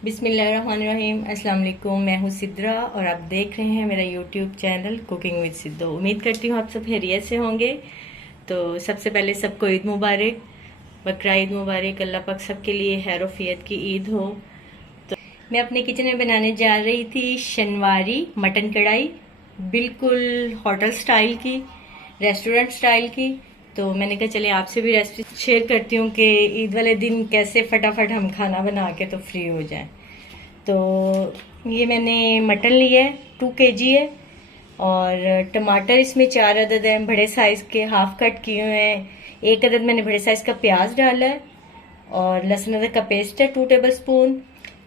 बिस्मिल्लाहिर्रहमानिर्रहीम। अस्सलाम वालेकुम। मैं हूँ सिद्रा और आप देख रहे हैं मेरा YouTube channel cooking with Sidhu. उम्मीद करती हूँ आप सब खैरियत से होंगे। तो सबसे पहले सबको ईद मुबारक, बकरा ईद मुबारक। अल्लाह पाक सबके लिए हैरोफियत की ईद हो। तो मैं अपने किचन में बनाने जा रही थी शनवारी मटन कढ़ाई, बिल्कुल होटल स्टाइल की, रेस्टोरेंट स्टाइल की। तो मैंने कहा चले आपसे भी रेसिपी शेयर करती हूँ कि ईद वाले दिन कैसे फटाफट हम खाना बना के तो फ्री हो जाएं। तो ये मैंने मटन लिया है, 2 kg है। और टमाटर इसमें 4 अदद हैं, बड़े साइज के हाफ कट किए हुए हैं। 1 अदद मैंने बड़े साइज का प्याज डाला है। और लहसुन अदरक का पेस्ट है 2 टेबल स्पून।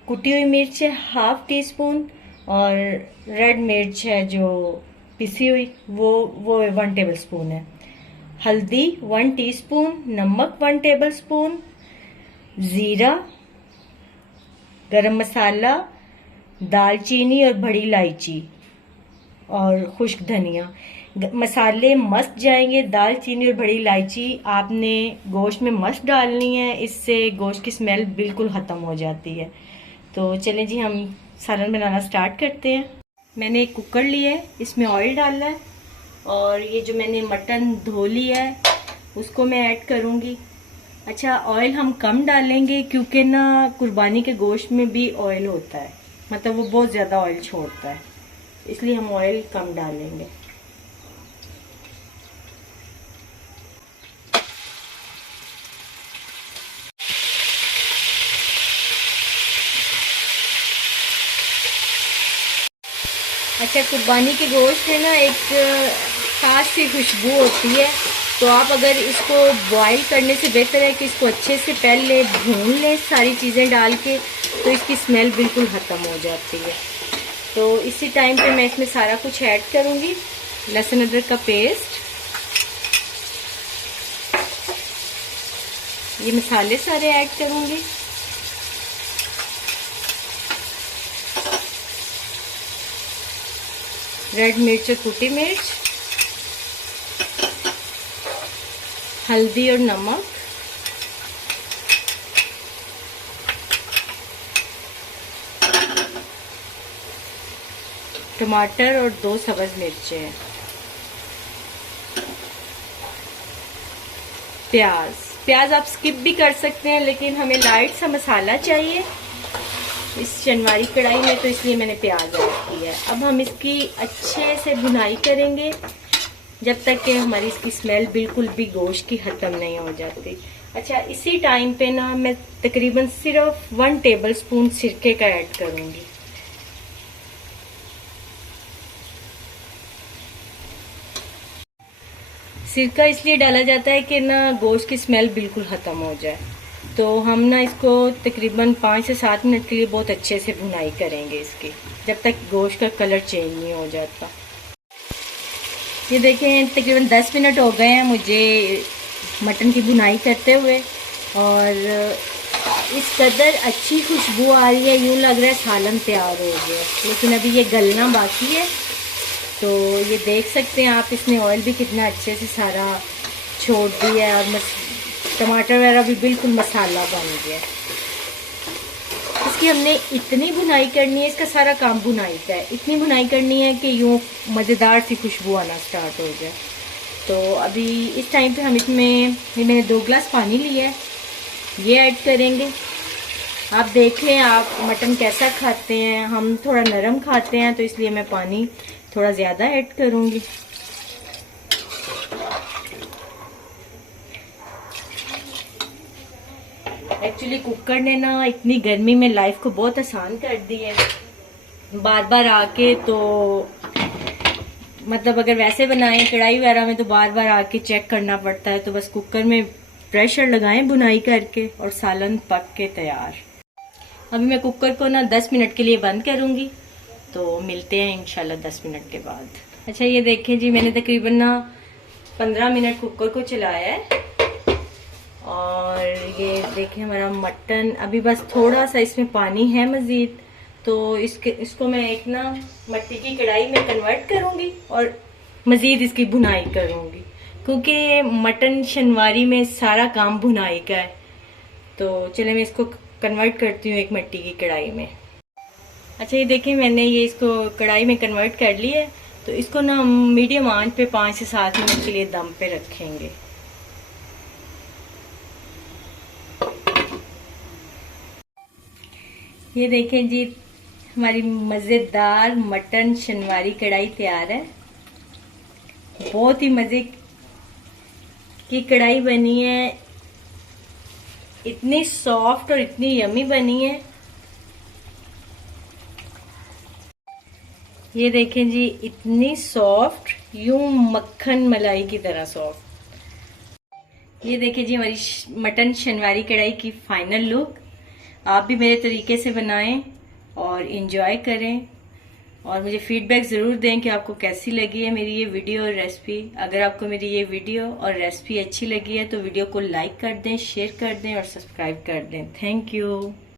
कुटी हुई मिर्च है ½ टीस्पून। और रेड मिर्च है जो पिसी हुई, वो 1 टेबल स्पून है। हल्दी 1 टीस्पून, नमक 1 टेबल स्पून, जीरा, गरम मसाला, दालचीनी और बड़ी इलायची और खुश्क धनिया। मसाले मस्त जाएंगे। दालचीनी और बड़ी इलायची आपने गोश्त में मस्त डालनी है, इससे गोश्त की स्मेल बिल्कुल ख़त्म हो जाती है। तो चलें जी, हम सालन बनाना स्टार्ट करते हैं। मैंने एक कुकर लिया है, इसमें ऑयल डालना है और ये जो मैंने मटन धो लिया है उसको मैं ऐड करूँगी। अच्छा, ऑयल हम कम डालेंगे क्योंकि ना कुर्बानी के गोश्त में भी ऑयल होता है, मतलब वो बहुत ज़्यादा ऑयल छोड़ता है, इसलिए हम ऑयल कम डालेंगे। अच्छा, कुर्बानी के गोश्त है ना एक खास सी खुशबू होती है। तो आप अगर इसको बॉईल करने से बेहतर है कि इसको अच्छे से पहले भून लें सारी चीज़ें डाल के, तो इसकी स्मेल बिल्कुल ख़त्म हो जाती है। तो इसी टाइम पे मैं इसमें सारा कुछ ऐड करूँगी। लहसुन अदरक का पेस्ट, ये मसाले सारे ऐड करूँगी। रेड मिर्च और कुटी मिर्च, हल्दी और नमक, टमाटर और 2 सब्ज़ मिर्चें, प्याज आप स्किप भी कर सकते हैं, लेकिन हमें लाइट सा मसाला चाहिए इस शनवारी कढ़ाई में, तो इसलिए मैंने प्याज ऐड किया है। अब हम इसकी अच्छे से भुनाई करेंगे जब तक कि हमारी इसकी स्मेल बिल्कुल भी गोश्त की ख़त्म नहीं हो जाती। अच्छा, इसी टाइम पे ना मैं तकरीबन सिर्फ 1 टेबल-स्पून सिरके का ऐड करूँगी। सिरका इसलिए डाला जाता है कि ना गोश्त की स्मेल बिल्कुल ख़त्म हो जाए। तो हम ना इसको तकरीबन 5 से 7 मिनट के लिए बहुत अच्छे से भुनाई करेंगे इसकी, जब तक गोश्त का कलर चेंज नहीं हो जाता। ये देखें, तकरीबन 10 मिनट हो गए हैं मुझे मटन की भुनाई करते हुए, और इस कदर अच्छी खुशबू आ रही है, यूँ लग रहा है सालन तैयार हो गया। लेकिन अभी ये गलना बाकी है। तो ये देख सकते हैं आप, इसने ऑयल भी कितना अच्छे से सारा छोड़ दिया है और टमाटर वगैरह भी बिल्कुल मसाला बन गया। इसकी हमने इतनी भुनाई करनी है, इसका सारा काम भुनाई का है, इतनी भुनाई करनी है कि यूँ मज़ेदार सी खुशबू आना स्टार्ट हो जाए। तो अभी इस टाइम पे हम इसमें, मैंने 2 गिलास पानी लिया है, ये ऐड करेंगे। आप देख लें आप मटन कैसा खाते हैं, हम थोड़ा नरम खाते हैं, तो इसलिए मैं पानी थोड़ा ज़्यादा ऐड करूँगी। एक्चुअली कुकर ने ना इतनी गर्मी में लाइफ को बहुत आसान कर दी है। बार बार आके तो मतलब अगर वैसे बनाएं कढ़ाई वगैरह में तो बार बार आके चेक करना पड़ता है। तो बस कुकर में प्रेशर लगाएं बुनाई करके और सालन पक के तैयार। अभी मैं कुकर को ना 10 मिनट के लिए बंद करूँगी, तो मिलते हैं इंशाल्लाह 10 मिनट के बाद। अच्छा, ये देखें जी, मैंने तकरीबन ना 15 मिनट कुकर को चलाया है और ये देखें हमारा मटन अभी बस थोड़ा सा इसमें पानी है मज़ीद। तो इसको मैं एक ना मिट्टी की कढ़ाई में कन्वर्ट करूँगी और मज़ीद इसकी भुनाई करूँगी, क्योंकि मटन शनवारी में सारा काम भुनाई का है। तो चले मैं इसको कन्वर्ट करती हूँ एक मिट्टी की कढ़ाई में। अच्छा ये देखिए मैंने ये इसको कढ़ाई में कन्वर्ट कर लिया है। तो इसको ना हम मीडियम आंच पे 5 से 7 मिनट के लिए दम पे रखेंगे। ये देखें जी हमारी मज़ेदार मटन शनवारी कढ़ाई तैयार है। बहुत ही मज़े की कढ़ाई बनी है, इतनी सॉफ्ट और इतनी यमी बनी है। ये देखें जी इतनी सॉफ्ट, यूं मक्खन मलाई की तरह सॉफ्ट। ये देखें जी हमारी मटन शनवारी कढ़ाई की फाइनल लुक। आप भी मेरे तरीके से बनाएं और इंजॉय करें और मुझे फीडबैक ज़रूर दें कि आपको कैसी लगी है मेरी ये वीडियो और रेसिपी। अगर आपको मेरी ये वीडियो और रेसिपी अच्छी लगी है तो वीडियो को लाइक कर दें, शेयर कर दें और सब्सक्राइब कर दें। Thank you.